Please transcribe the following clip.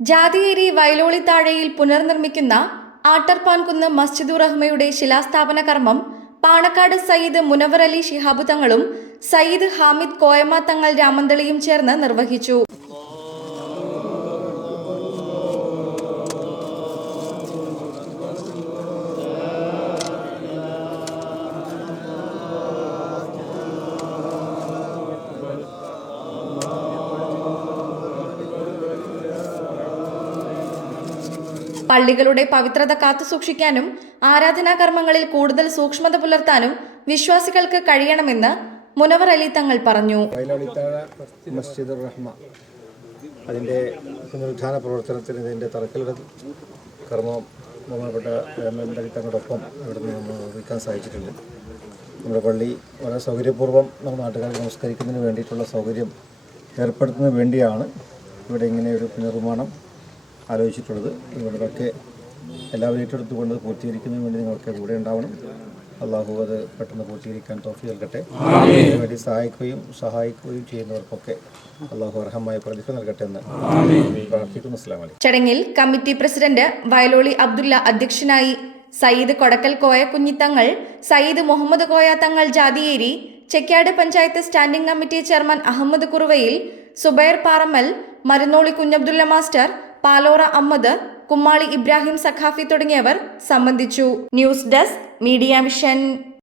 ജാതിയേരി വയലോളിത്താഴയിൽ പുനർനിർമ്മിക്കുന്ന ആട്ടർപാൻകുന്ന് മസ്ജിദുർ റഹ്മയുടെ ശിലാസ്ഥാപന കർമ്മം പാണക്കാട് സയ്യിദ് മുനവർ അലി ശിഹാബ് തങ്ങളും സയ്യിദ് ഹാമിദ് കോയമ്മ തങ്ങൾ രാമന്തളിയും ചേർന്ന് നിർവഹിച്ചു. പള്ളികളുടെ പവിത്രത കാത്തുസൂക്ഷിക്കാനും ആരാധനാകർമ്മങ്ങളിൽ കൂടുതൽ സൂക്ഷ്മത പുലർത്താനും വിശ്വാസികൾക്ക് കഴിയണമെന്ന് മുനവർ അലി തങ്ങൾ പറഞ്ഞു. മസ്ജിദുർ റഹ്മ അതിൻ്റെ പുനരുദ്ധാന പ്രവർത്തനത്തിന് ഇതിൻ്റെ തറക്കല്ലിടൽ കർമ്മം ബഹുമാനപ്പെട്ട അലി തങ്ങളോടൊപ്പം ഇവിടെ നിന്ന് നിർവഹിക്കാൻ സാധിച്ചിട്ടുണ്ട്. നമ്മുടെ പള്ളി വളരെ സൗകര്യപൂർവ്വം നമ്മുടെ നാട്ടുകാർക്ക് നമസ്കരിക്കുന്നതിന് വേണ്ടിയിട്ടുള്ള സൗകര്യം ഏർപ്പെടുത്തുന്നതിന് വേണ്ടിയാണ് ഇവിടെ ഇങ്ങനെ ഒരു പുനർനിർമ്മാണം ആലോചിച്ചിട്ടുള്ളത്. ഇവിടൊക്കെ എല്ലാവരും ഏറ്റെടുത്തുകൊണ്ട് പൂർത്തീകരിക്കുന്നതിന് വേണ്ടി നിങ്ങൾക്ക് കൂടെ ഉണ്ടാവണം. അള്ളാഹു അത് പെട്ടെന്ന് പൂർത്തീകരിക്കാൻ തൗഫീഖ് നൽകട്ടെ. അതിനുവേണ്ടി സഹായിക്കുകയും ചെയ്യുന്നവർക്കൊക്കെ അള്ളാഹു അർഹമായ പ്രതിഫലം നൽകട്ടെ എന്ന് പ്രാർത്ഥിക്കുന്നു. അസ്സലാമു അലൈക്കും. ചടങ്ങിൽ കമ്മിറ്റി പ്രസിഡന്റ് വയലോളി അബ്ദുല്ല അധ്യക്ഷനായി. Sayyid Kodakkal Koya Kunhithangal, Sayyid Muhammad Koya Thangal Jathiyeri, Chekyad panchayat standing committee chairman Ahammed Kuruvayil, Zubair Parammal, Marunnoli Kunhabdulla master, Palora Ahammed, Kummali Ibrahim Saqafi തുടങ്ങിയവർ സംബന്ധിച്ചു. News desk Media vision.